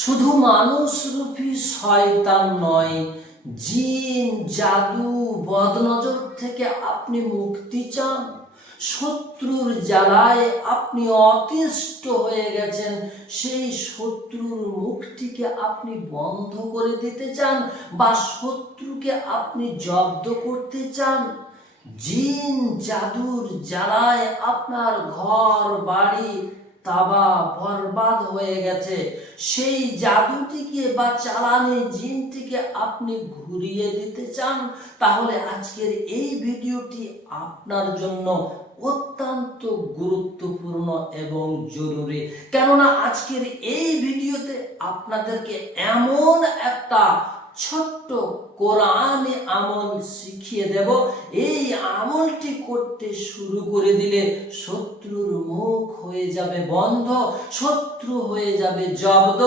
শুধু মানুষরূপী শয়তান নয়, জিন, জাদু, বদনজর থেকে আপনি মুক্তি চান, শত্রুর জ্বালায় আপনি অতিষ্ঠ হয়ে গেছেন, সেই শত্রুর মুখটিকে আপনি বন্ধ করে দিতে চান বা শত্রুকে আপনি জব্দ করতে চান, জিন জাদুর জ্বালায় আপনার ঘর বাড়ি তাবা বরবাদ হয়ে গেছে, সেই জাদুটিকে বা চালানি জিনটিকে আপনি ঘুরিয়ে দিতে চান, তাহলে আজকের এই ভিডিওটি আপনার জন্য অত্যন্ত গুরুত্বপূর্ণ এবং জরুরি। কেননা আজকের এই ভিডিওতে আপনাদেরকে এমন একটা ছোট্ট কোরআনে আমল শিখিয়ে দেব, এই আমলটি করতে শুরু করে দিলে শত্রুর মুখ হয়ে যাবে বন্ধ, শত্রু হয়ে যাবে জব্দ,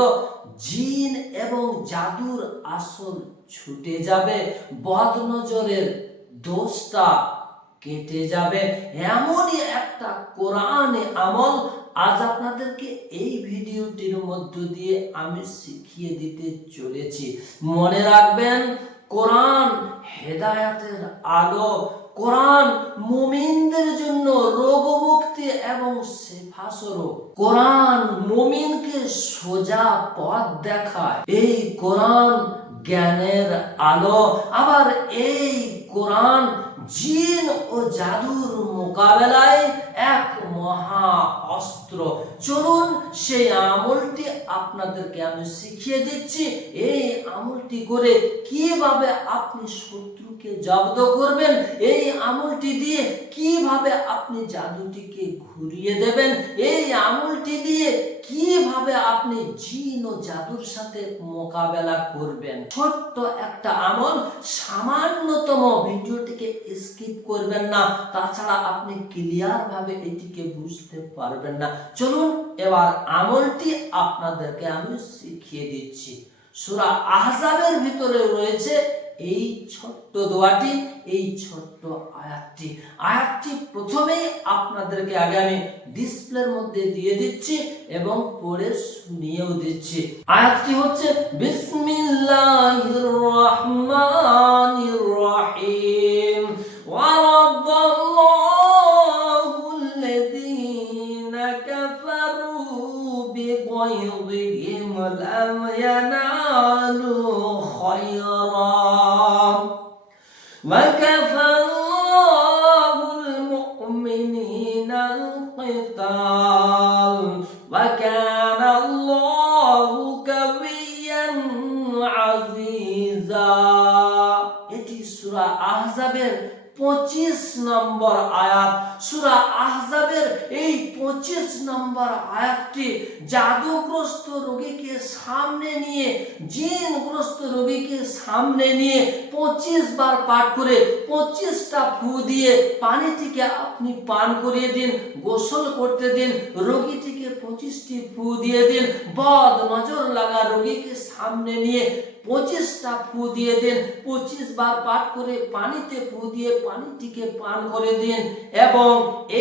জিন এবং জাদুর আসল ছুটে যাবে, বদনজরের দোষটা কেটে যাবে। এমনই একটা কোরআনে আমল আজ আপনাদেরকে এই ভিডিওটির মধ্য দিয়ে আমি শিখিয়ে দিতে চলেছি। মনে রাখবেন, কোরআন হেদায়েতের আলো, কোরআন মুমিনদের জন্য রোগমুক্তি এবং শিফা স্বরূপ, কোরআন মুমিনকে সোজা পথ দেখায়, এই কোরআন জ্ঞানের আলো। আবার এই কোরআন জিন ও জাদুর মোকাবেলায় এক মহা অস্ত্র। চলুন সেই আমলটি আপনাদেরকে আমি শিখিয়ে দিচ্ছি। এই আমলটি করে কিভাবে আপনি শত্রুকে জব্দ করবেন, এই আমলটি দিয়ে কিভাবে আপনি জাদুটিকে ঘুরিয়ে দেবেন, এই আমলটি দিয়ে কিভাবে আপনি জিন ও জাদুর সাথে মোকাবেলা করবেন। ছোট্ট একটা আমল, সামান্যতম, ভিডিওটিকে স্কিপ করবেন না, তাছাড়া আপনি ক্লিয়ার ভাবে এটিকে বুঝতে পারবেন না। চলুন এবার আমলটি আপনাদেরকে আমি শিখিয়ে দিচ্ছি। সূরা আহজাবের ভিতরে রয়েছে এই ছোট্ট দোয়াটি, এই ছোট্ট আয়াতটি প্রথমেই আপনাদেরকে আগে আমি ডিসপ্লের মধ্যে দিয়ে দিচ্ছি এবং পড়ে শুনিয়েও দিচ্ছি। আয়াতটি হচ্ছে বিসমিল্লাহির রহমানির রহিম, ওয়া রাদ্দাল্লাহুল্লাযীনা কাফারু বিগায়যিহিম লাম ইয়ানালু খায়রা وكفى الله المؤمنين القتال وكان الله قويا عزيزا। এটি সূরা আহজাবের 25 নম্বর আয়াত। সূরা আহজাবের এই 25 নম্বর আয়াতটি জাদুগ্রস্ত রোগীকে সামনে নিয়ে, জিনগ্রস্ত রোগীকে সামনে নিয়ে 25 বার পাঠ করে 25টা ফু দিয়ে পানিটিকে আপনি পান করিয়ে দিন, গোসল করতে দিন, রোগীটিকে 25টি ফু দিয়ে দিন, বদ নজর লাগা রোগীকে সামনে নিয়ে 25টা ফু দিয়ে দিন, 25 বার পাঠ করে পানিতে ফু দিয়ে পানিটিকে পান করে দিন এবং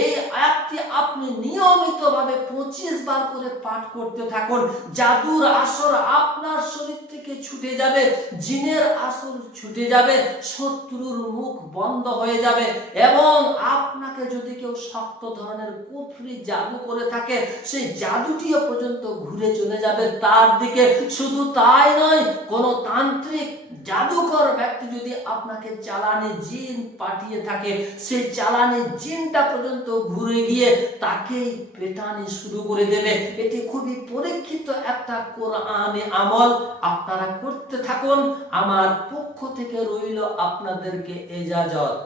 এই আয়াতটি আপনি নিয়মিতভাবে 25 বার করে পাঠ করতে থাকুন। জাদুর আসর আপনার শরীর থেকে ছুটে যাবে, জিনের আসর ছুটে যাবে, শত্রুর মুখ বন্ধ হয়ে যাবে এবং আপনাকে যদি কেউ শক্ত ধরনের কুফরি জাদু করে থাকে, সেই জাদুটিও পর্যন্ত ঘুরে চলে যাবে তার দিকে। শুধু তাই নয়, কোন তান্ত্রিক জাদুকর ব্যক্তি যদি আপনাকে চালানে জিন পাঠিয়ে থাকে, সেই চালানে জিনটা পর্যন্ত ঘুরে গিয়ে তাকেই পেটানি শুরু করে দেবে। এটি খুবই পরীক্ষিত একটা কোরআনে আমল, আপনারা করতে থাকুন। আমার পক্ষ থেকে রইল আপনাদেরকে ইজাজত।